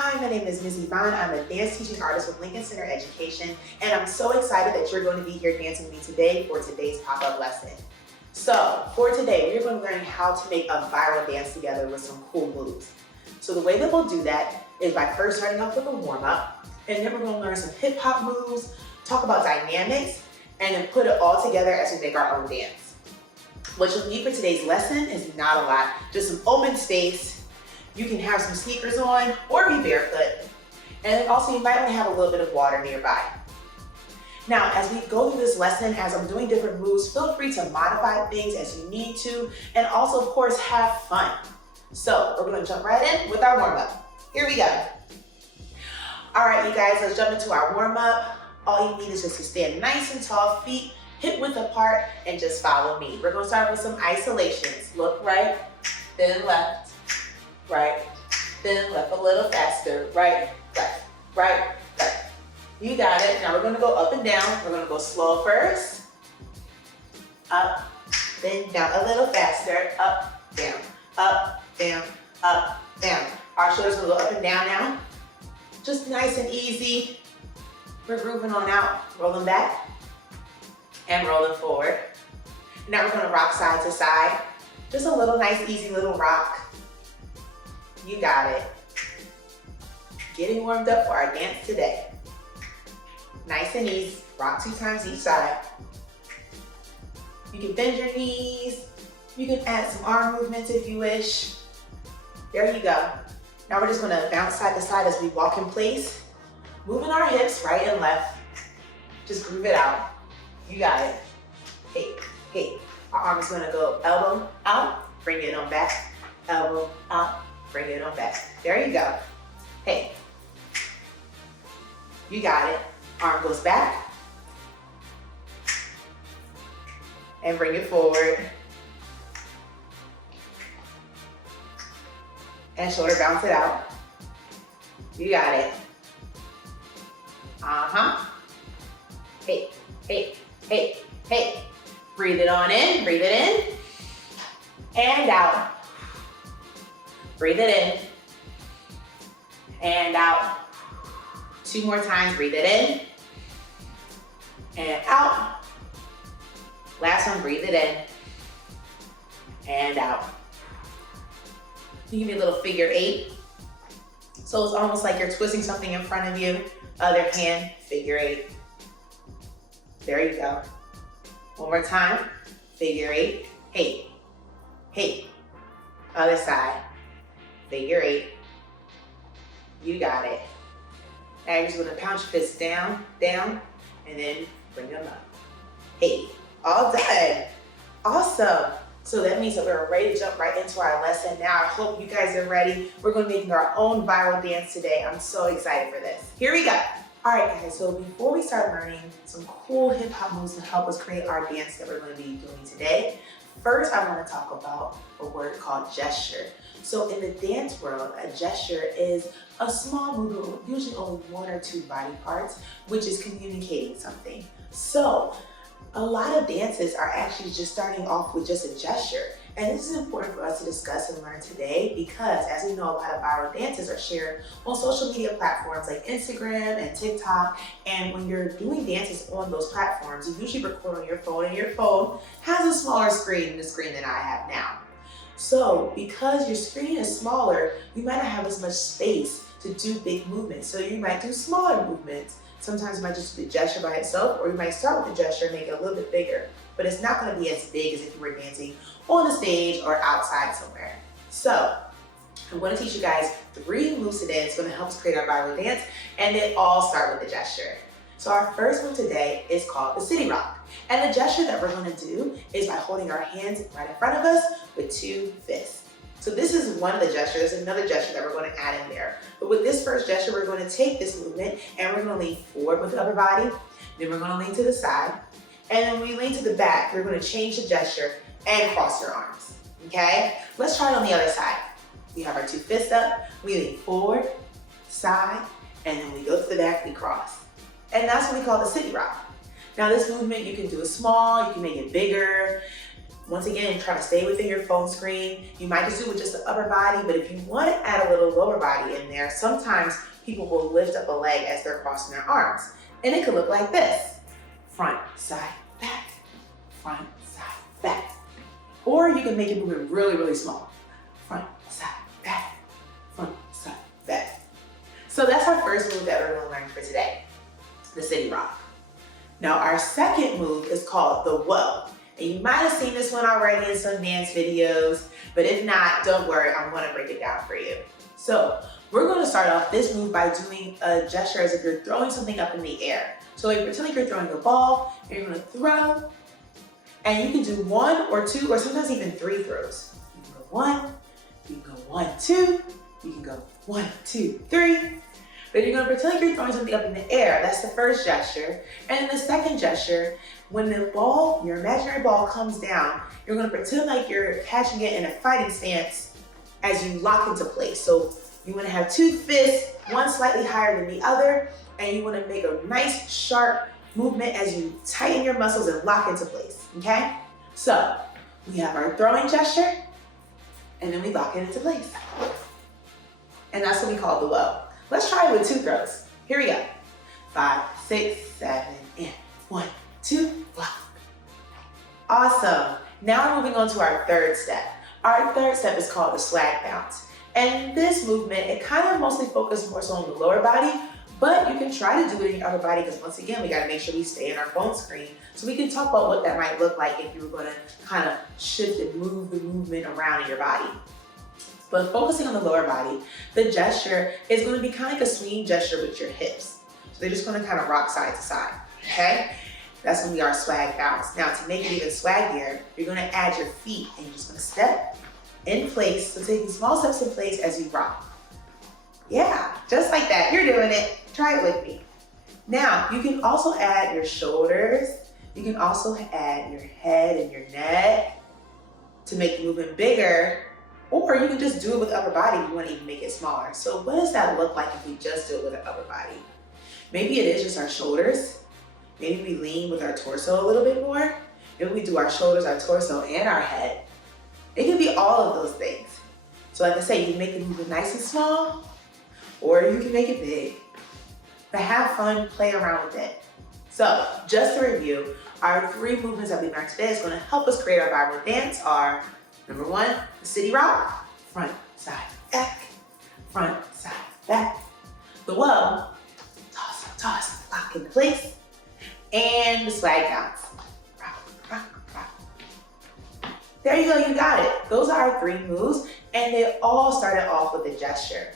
Hi, my name is Ms. Yvonne. I'm a dance teaching artist with Lincoln Center Education, and I'm so excited that you're going to be here dancing with me today for today's pop-up lesson. So, for today, we're going to learn how to make a viral dance together with some cool moves. So the way that we'll do that is by first starting off with a warm-up, and then we're going to learn some hip-hop moves, talk about dynamics, and then put it all together as we make our own dance. What you'll need for today's lesson is not a lot, just some open space. You can have some sneakers on or be barefoot. And then also you might want to have a little bit of water nearby. Now, as we go through this lesson, as I'm doing different moves, feel free to modify things as you need to, and also, of course, have fun. So we're going to jump right in with our warm-up. Here we go. All right, you guys, let's jump into our warm-up. All you need is just to stand nice and tall, feet hip width apart, and just follow me. We're going to start with some isolations. Look right, then left. Right, then left, a little faster, right, left, right, left. You got it. Now we're gonna go up and down. We're gonna go slow first, up, then down, a little faster, up, down, up, down, up, down. Our shoulders gonna go up and down now. Just nice and easy. We're grooving on out, rolling back, and rolling forward. Now we're gonna rock side to side. Just a little nice, easy little rock. You got it. Getting warmed up for our dance today. Nice and easy. Rock 2 times each side. You can bend your knees. You can add some arm movements if you wish. There you go. Now we're just going to bounce side to side as we walk in place. Moving our hips right and left. Just groove it out. You got it. Hey, hey. Our arm is going to go elbow out. Bring it on back. Elbow out. Bring it on back. There you go. Hey. You got it. Arm goes back. And bring it forward. And shoulder bounce it out. You got it. Hey, hey, hey, hey. Breathe it on in, breathe it in. And out. Breathe it in, and out. 2 more times, breathe it in, and out. Last one, breathe it in, and out. You give me a little figure 8. So it's almost like you're twisting something in front of you. Other hand, figure 8. There you go. One more time, figure 8. Hey, hey. Other side. Figure 8. You got it. Now you're just gonna pound your fists down, down, and then bring them up. Hey, all done. Awesome. So that means that we're ready to jump right into our lesson now. I hope you guys are ready. We're gonna be making our own viral dance today. I'm so excited for this. Here we go. All right, guys, so before we start learning some cool hip hop moves to help us create our dance that we're gonna be doing today, first I wanna talk about a word called gesture. So in the dance world, a gesture is a small movement, usually only 1 or 2 body parts, which is communicating something. So a lot of dances are actually just starting off with just a gesture. And this is important for us to discuss and learn today because, as we know, a lot of viral dances are shared on social media platforms like Instagram and TikTok. And when you're doing dances on those platforms, you usually record on your phone, and your phone has a smaller screen than the screen that I have now. So because your screen is smaller, you might not have as much space to do big movements. So you might do smaller movements. Sometimes you might just do the gesture by itself, or you might start with the gesture and make it a little bit bigger. But it's not going to be as big as if you were dancing on the stage or outside somewhere. So I'm going to teach you guys 3 moves today. It's going to help us create our viral dance, and they all start with the gesture. So our first move today is called the city rock. And the gesture that we're going to do is by holding our hands right in front of us with 2 fists. So this is one of the gestures. There's another gesture that we're going to add in there. But with this first gesture, we're going to take this movement and we're going to lean forward with the upper body. Then we're going to lean to the side. And then when we lean to the back, we're going to change the gesture and cross your arms. Okay? Let's try it on the other side. We have our 2 fists up. We lean forward, side, and then we go to the back, we cross. And that's what we call the city rock. Now this movement, you can do it small, you can make it bigger. Once again, try to stay within your phone screen. You might just do it with just the upper body, but if you want to add a little lower body in there, sometimes people will lift up a leg as they're crossing their arms. And it could look like this. Front, side, back, front, side, back. Or you can make it moving really, really small. Front, side, back, front, side, back. So that's our first move that we're going to learn for today, the city rock. Now our second move is called the woah. And you might have seen this one already in some dance videos, but if not, don't worry, I'm going to break it down for you. So we're going to start off this move by doing a gesture as if you're throwing something up in the air. So like pretend like you're throwing a ball, and you're going to throw, and you can do 1 or 2 or sometimes even 3 throws. You can go 1, you can go 1, 2, you can go 1, 2, 3. But you're going to pretend like you're throwing something up in the air. That's the first gesture. And then the second gesture, when the ball, your imaginary ball comes down, you're going to pretend like you're catching it in a fighting stance as you lock into place. So you want to have 2 fists, one slightly higher than the other, and you want to make a nice sharp movement as you tighten your muscles and lock into place, okay? So we have our throwing gesture, and then we lock it into place. And that's what we call the woah. Let's try it with 2 throws. Here we go. 5, 6, 7, and 1, 2, lock. Awesome. Now we're moving on to our third step. Our third step is called the swag bounce. And this movement, it kind of mostly focuses more so on the lower body, but you can try to do it in your upper body because once again, we got to make sure we stay in our phone screen. So we can talk about what that might look like if you were going to kind of shift and move the movement around in your body. But focusing on the lower body, the gesture is going to be kind of like a swinging gesture with your hips. So they're just going to kind of rock side to side, okay? That's going to be our swag bounce. Now to make it even swaggier, you're going to add your feet and you're just going to step in place. So taking small steps in place as you rock. Yeah, just like that. You're doing it. Try it with me. Now, you can also add your shoulders. You can also add your head and your neck to make the movement bigger. Or you can just do it with upper body if you want to even make it smaller. So what does that look like if we just do it with an upper body? Maybe it is just our shoulders. Maybe we lean with our torso a little bit more. Maybe we do our shoulders, our torso, and our head. It can be all of those things. So like I say, you can make the movement nice and small, or you can make it big. But have fun, play around with it. So just to review, our 3 movements that we learned today is going to help us create our vibrant dance are number 1, the city rock, front, side, back, front, side, back. The woah, toss, lock in place, and the swag bounce. Rock, rock, rock. There you go, you got it. Those are our 3 moves, and they all started off with a gesture.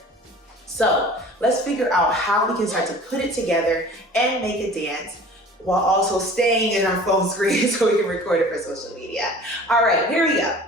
So let's figure out how we can start to put it together and make a dance while also staying in our phone screen so we can record it for social media. All right, here we go.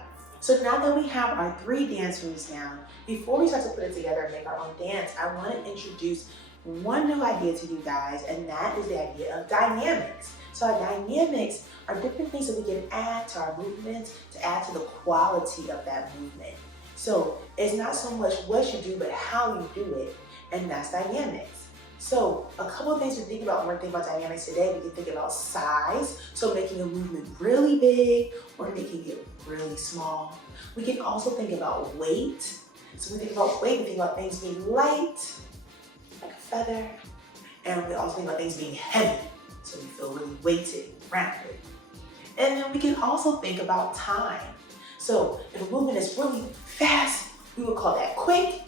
So now that we have our 3 dance moves down, before we start to put it together and make our own dance, I want to introduce one new idea to you guys, and that is the idea of dynamics. So our dynamics are different things that we can add to our movements to add to the quality of that movement. So it's not so much what you do, but how you do it, and that's dynamics. So a couple of things to think about when we're thinking about dynamics today, we can think about size, so making a movement really big or making it really small. We can also think about weight. So when we think about weight, we think about things being light, like a feather, and we also think about things being heavy, so we feel really weighted, rounded. And then we can also think about time. So if a movement is really fast, we would call that quick.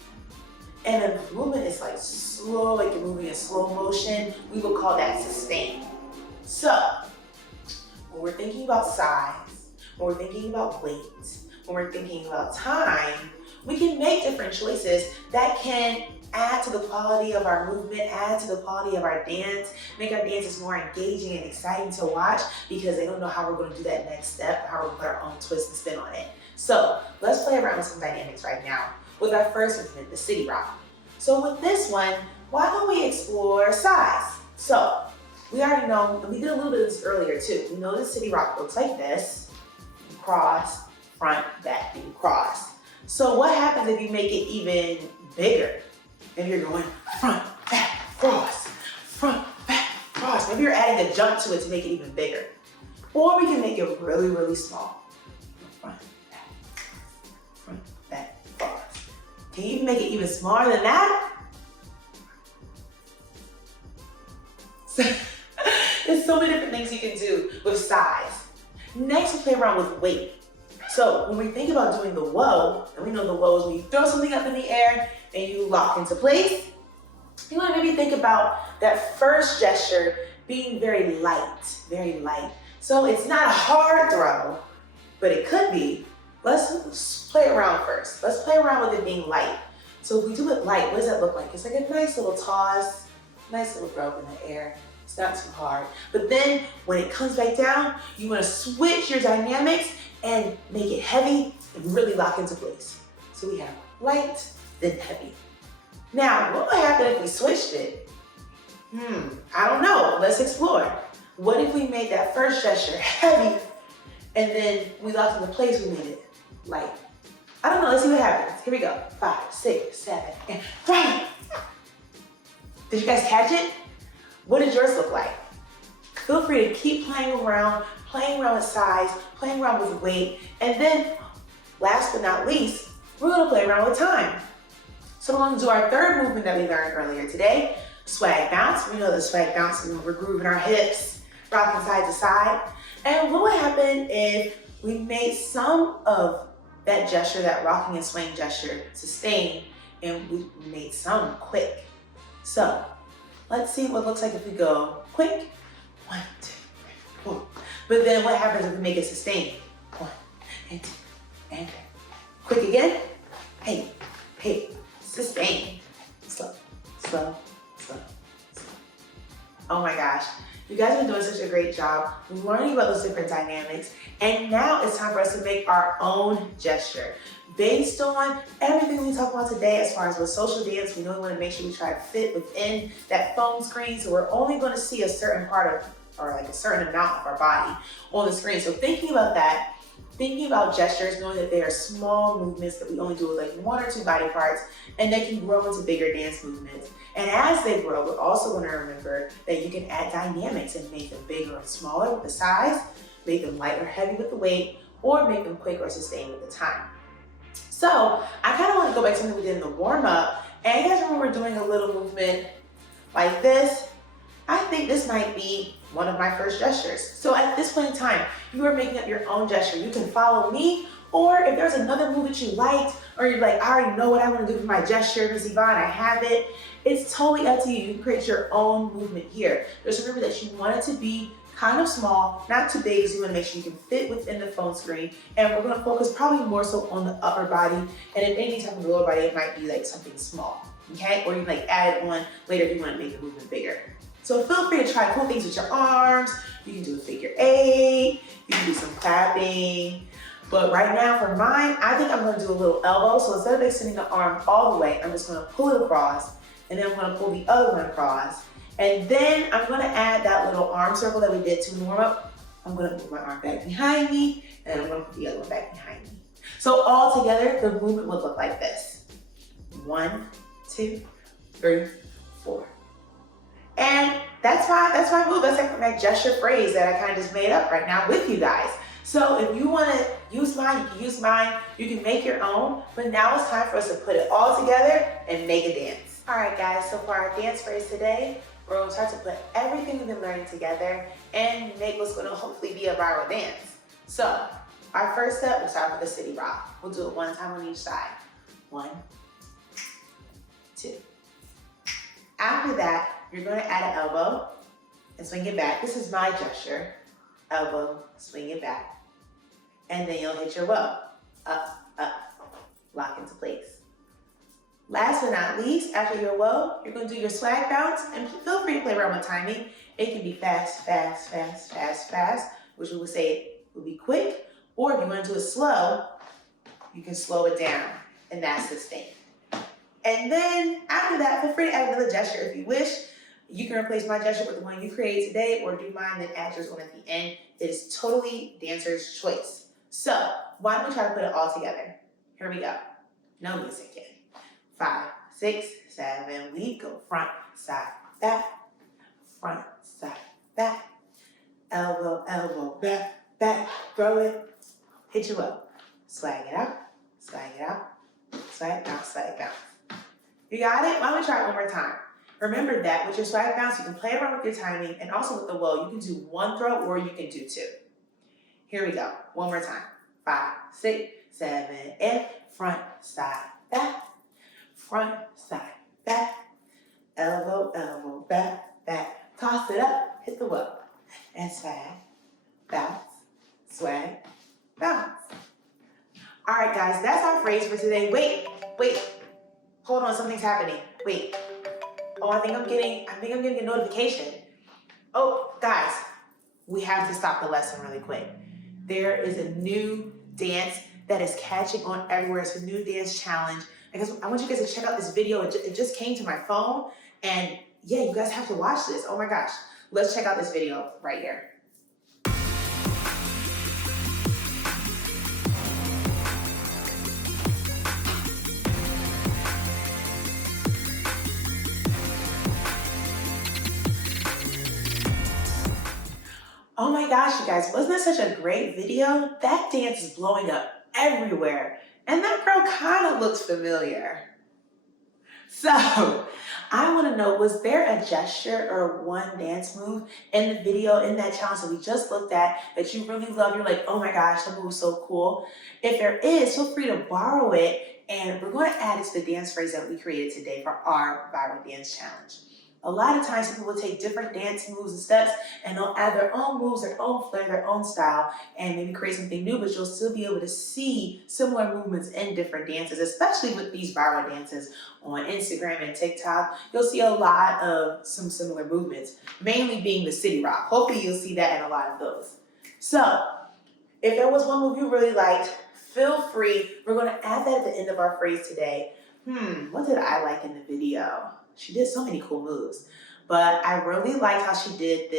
And if a movement is like slow, like you're moving in slow motion, we would call that sustained. So when we're thinking about size, when we're thinking about weight, when we're thinking about time, we can make different choices that can add to the quality of our movement, add to the quality of our dance, make our dances more engaging and exciting to watch because they don't know how we're going to do that next step, how we're going to put our own twist and spin on it. So let's play around with some dynamics right now with our first movement, the city rock. So with this one, why don't we explore size? So we already know, and we did a little bit of this earlier too. We know the city rock looks like this. You cross, front, back, you cross. So what happens if you make it even bigger? Maybe you're going front, back, cross, front, back, cross. Maybe you're adding a jump to it to make it even bigger. Or we can make it really, really small. front, back, pause. Can you even make it even smaller than that? There's so many different things you can do with size. Next, we play around with weight. So when we think about doing the woah, and we know the woah is when you throw something up in the air and you lock into place, you want to maybe think about that first gesture being very light, very light. So it's not a hard throw, but it could be. Let's play around first. Let's play around with it being light. So if we do it light, what does that look like? It's like a nice little toss, nice little throw up in the air. It's not too hard. But then when it comes back down, you want to switch your dynamics and make it heavy and really lock into place. So we have light, then heavy. Now, what would happen if we switched it? I don't know. Let's explore. What if we made that first gesture heavy and then we locked into place, we made it light? I don't know. Let's see what happens. Here we go. 5, 6, 7, and 5. Did you guys catch it? What did yours look like? Feel free to keep playing around with size, playing around with weight, and then last but not least, we're gonna play around with time. So we're gonna do our third movement that we learned earlier today, swag bounce. We know the swag bounce is when we're grooving our hips, rocking side to side. And what would happen if we made some of that gesture, that rocking and swaying gesture, sustain, and we made some quick? So let's see what it looks like if we go quick. 1, 2, 3, 4. But then what happens if we make it sustain? 1 and 2 and 3. Quick again. Hey, hey, sustain. Slow, slow, slow, slow. Oh my gosh. You guys have been doing such a great job learning about those different dynamics. And now it's time for us to make our own gesture. Based on everything we talked about today, as far as with social dance, we know we want to make sure we try to fit within that phone screen. So we're only going to see a certain part of, or like a certain amount of our body on the screen. So thinking about that, thinking about gestures, knowing that they are small movements that we only do with like 1 or 2 body parts, and they can grow into bigger dance movements. And as they grow, we're also going to remember that you can add dynamics and make them bigger or smaller with the size, make them light or heavy with the weight, or make them quick or sustained with the time. So I kind of want to go back to something we did in the warm-up. And you guys remember doing a little movement like this? I think this might be one of my first gestures. So at this point in time, you are making up your own gesture. You can follow me, or if there's another move that you liked, or you're like, I already know what I want to do for my gesture, Miss Yvonne, I have it. It's totally up to you. You can create your own movement here. Just remember that you want it to be kind of small, not too big, so you want to make sure you can fit within the phone screen. And we're going to focus probably more so on the upper body. And if any type of lower body, it might be like something small, okay? Or you can like add it on later if you want to make the movement bigger. So feel free to try cool things with your arms. You can do a figure 8. You can do some clapping. But right now for mine, I think I'm going to do a little elbow. So instead of extending the arm all the way, I'm just going to pull it across. And then I'm going to pull the other one across. And then I'm going to add that little arm circle that we did to warm up. I'm going to move my arm back behind me, and I'm going to put the other one back behind me. So all together, the movement would look like this. 1, 2, 3, 4. And that's my move. That's like my gesture phrase that I kind of just made up right now with you guys. So if you want to use mine, you can use mine. You can make your own. But now it's time for us to put it all together and make a dance. All right, guys. So for our dance phrase today, we're going to start to put everything we've been learning together and make what's going to hopefully be a viral dance. So our first step, we'll start with the city rock. We'll do it one time on each side. 1, 2. After that, you're going to add an elbow and swing it back. This is my gesture. Elbow, swing it back. And then you'll hit your woah. Up, up, lock into place. Last but not least, after your woah, you're going to do your swag bounce, and feel free to play around with timing. It can be fast, fast, fast, fast, fast, which we would say would be quick, or if you want to do it slow, you can slow it down, and that's sustained. And then after that, feel free to add another gesture if you wish. You can replace my gesture with the one you created today, or do mine, then add yours on at the end. It is totally dancer's choice. So why don't we try to put it all together? Here we go. No music yet. 5, 6, 7, we go front, side, back, front, side, back, elbow, elbow, back, back, throw it, hit your woah. swag it out, swag it out, swag bounce, swag bounce. You got it? Why don't we try it one more time? Remember that with your swag bounce, you can play around with your timing, and also with the woah, you can do one throw or you can do two. Here we go, one more time. 5, 6, 7, and front, side, back, front, side, back, elbow, elbow, back, back. Toss it up, hit the woah, and swag, bounce, swag, bounce. All right, guys, that's our phrase for today. Wait, hold on, something's happening. Wait. Oh, I think I'm getting a notification. Oh, guys, we have to stop the lesson really quick. There is a new dance that is catching on everywhere. It's a new dance challenge. I want you guys to check out this video. It just came to my phone, and yeah, you guys have to watch this. Oh my gosh. Let's check out this video right here. Oh my gosh, you guys, wasn't that such a great video? That dance is blowing up everywhere. And that girl kind of looks familiar. So, I want to know, was there a gesture or one dance move in the video, in that challenge that we just looked at, that you really love? You're like, oh my gosh, that move was so cool. If there is, feel free to borrow it, and we're going to add it to the dance phrase that we created today for our viral dance challenge. A lot of times people will take different dance moves and steps and they'll add their own moves, their own flair, their own style, and maybe create something new, but you'll still be able to see similar movements in different dances, especially with these viral dances on Instagram and TikTok. You'll see a lot of some similar movements, mainly being the city rock. Hopefully you'll see that in a lot of those. So if there was one move you really liked, feel free. We're going to add that at the end of our phrase today. What did I like in the video? She did so many cool moves, but I really liked how she did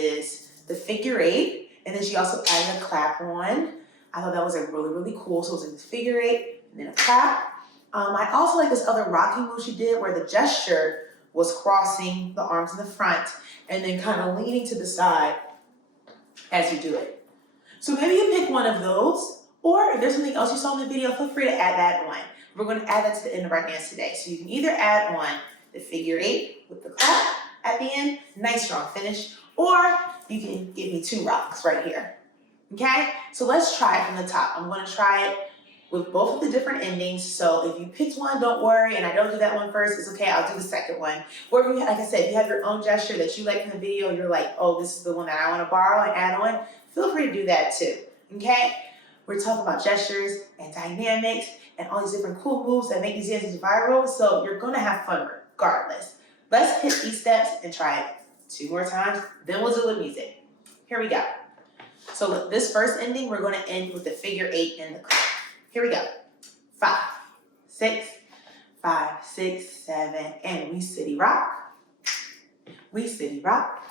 the figure 8, and then she also added a clap on. I thought that was really, really cool. So it was like this figure 8 and then a clap. I also like this other rocking move she did where the gesture was crossing the arms in the front and then kind of leaning to the side as you do it. So maybe you pick one of those, or if there's something else you saw in the video, feel free to add that on. We're going to add that to the end of our dance today. So you can either add on the figure 8 with the clap at the end, nice strong finish, or you can give me 2 rocks right here, okay? So let's try it from the top. I'm gonna try it with both of the different endings, so if you picked one, don't worry, and I don't do that one first, it's okay, I'll do the second one. Or if you, like I said, if you have your own gesture that you like in the video, you're like, oh, this is the one that I wanna borrow and add on, feel free to do that too, okay? We're talking about gestures and dynamics and all these different cool moves that make these dances viral, so you're gonna have fun regardless. Let's hit these steps and try it 2 more times, then we'll do it with music. Here we go. So this first ending, we're gonna end with the figure 8 and the clap. Here we go. 5, 6, 5, 6, 7, and we city rock. We city rock.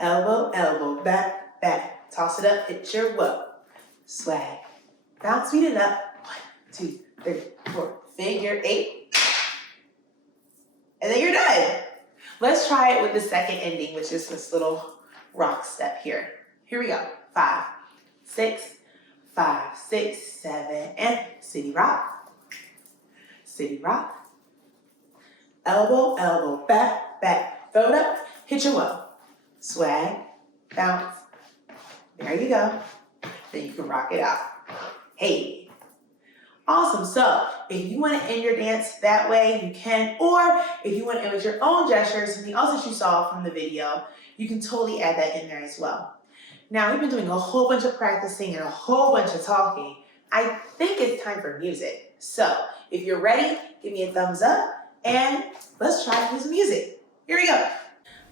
Elbow, elbow, back, back. Toss it up, hit your woah. Swag. Bounce, speed it up. 1, 2, 3, 4. Figure 8. And then you're done. Let's try it with the second ending, which is this little rock step here. Here we go. 5, 6, 5, 6, 7, and city rock. City rock. Elbow, elbow, back, back. Throw it up, hit your woah. Swag, bounce. There you go. Then you can rock it out. Hey. Awesome. So if you want to end your dance that way, you can. Or if you want to end with your own gestures, something else that you saw from the video, you can totally add that in there as well. Now, we've been doing a whole bunch of practicing and a whole bunch of talking. I think it's time for music. So if you're ready, give me a thumbs up and let's try with some music. Here we go.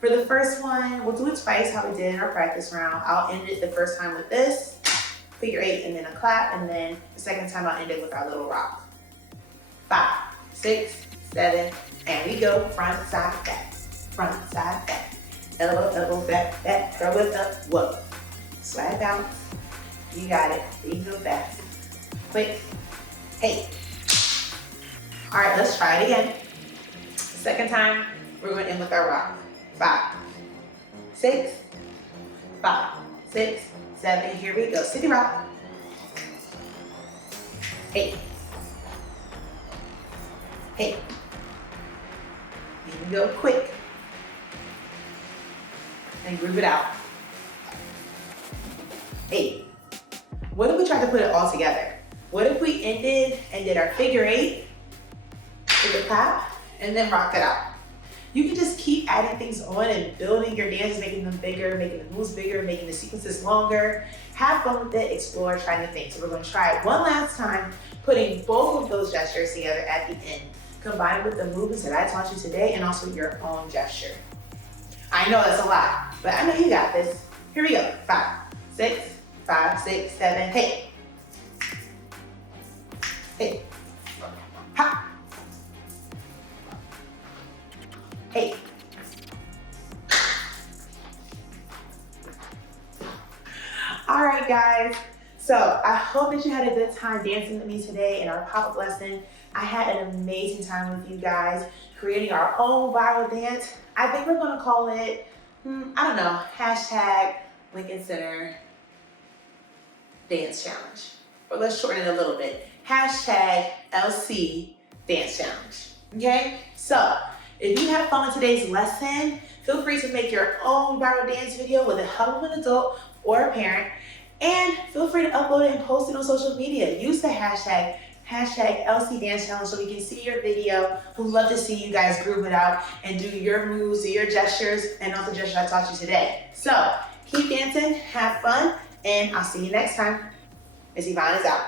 For the first one, we'll do it twice how we did in our practice round. I'll end it the first time with this. Figure 8 and then a clap, and then the second time I'll end it with our little rock. 5, 6, 7, and we go front, side, back. Front, side, back. Elbow, elbow, back, back. Throw it up, whoa. Swag bounce. You got it. You can go fast. Quick. Hey. All right, let's try it again. The second time, we're going to end with our rock. 5, 6, 5, 6, 7, here we go. City rock. Hey. Hey. You can go quick. And groove it out. Hey. What if we tried to put it all together? What if we ended and did our figure 8 with the clap and then rocked it out? You can just keep adding things on and building your dances, making them bigger, making the moves bigger, making the sequences longer. Have fun with it, explore, try new things. So we're gonna try it one last time, putting both of those gestures together at the end, combined with the movements that I taught you today and also your own gesture. I know that's a lot, but I know you got this. Here we go, 5, 6, 5, 6, 7, hey. Hey, ha. Hey. All right, guys. So I hope that you had a good time dancing with me today in our pop-up lesson. I had an amazing time with you guys creating our own viral dance. I think we're gonna call it, I don't know, hashtag Lincoln Center Dance Challenge. Or let's shorten it a little bit. Hashtag LC Dance Challenge. Okay? So if you have fun with today's lesson, feel free to make your own viral dance video with the help of an adult or a parent, and feel free to upload it and post it on social media. Use the hashtag LC Dance Challenge so we can see your video. We'd love to see you guys groove it out and do your moves, do your gestures, and all the gestures I taught you today. So keep dancing, have fun, and I'll see you next time. Miss Yvonne is out.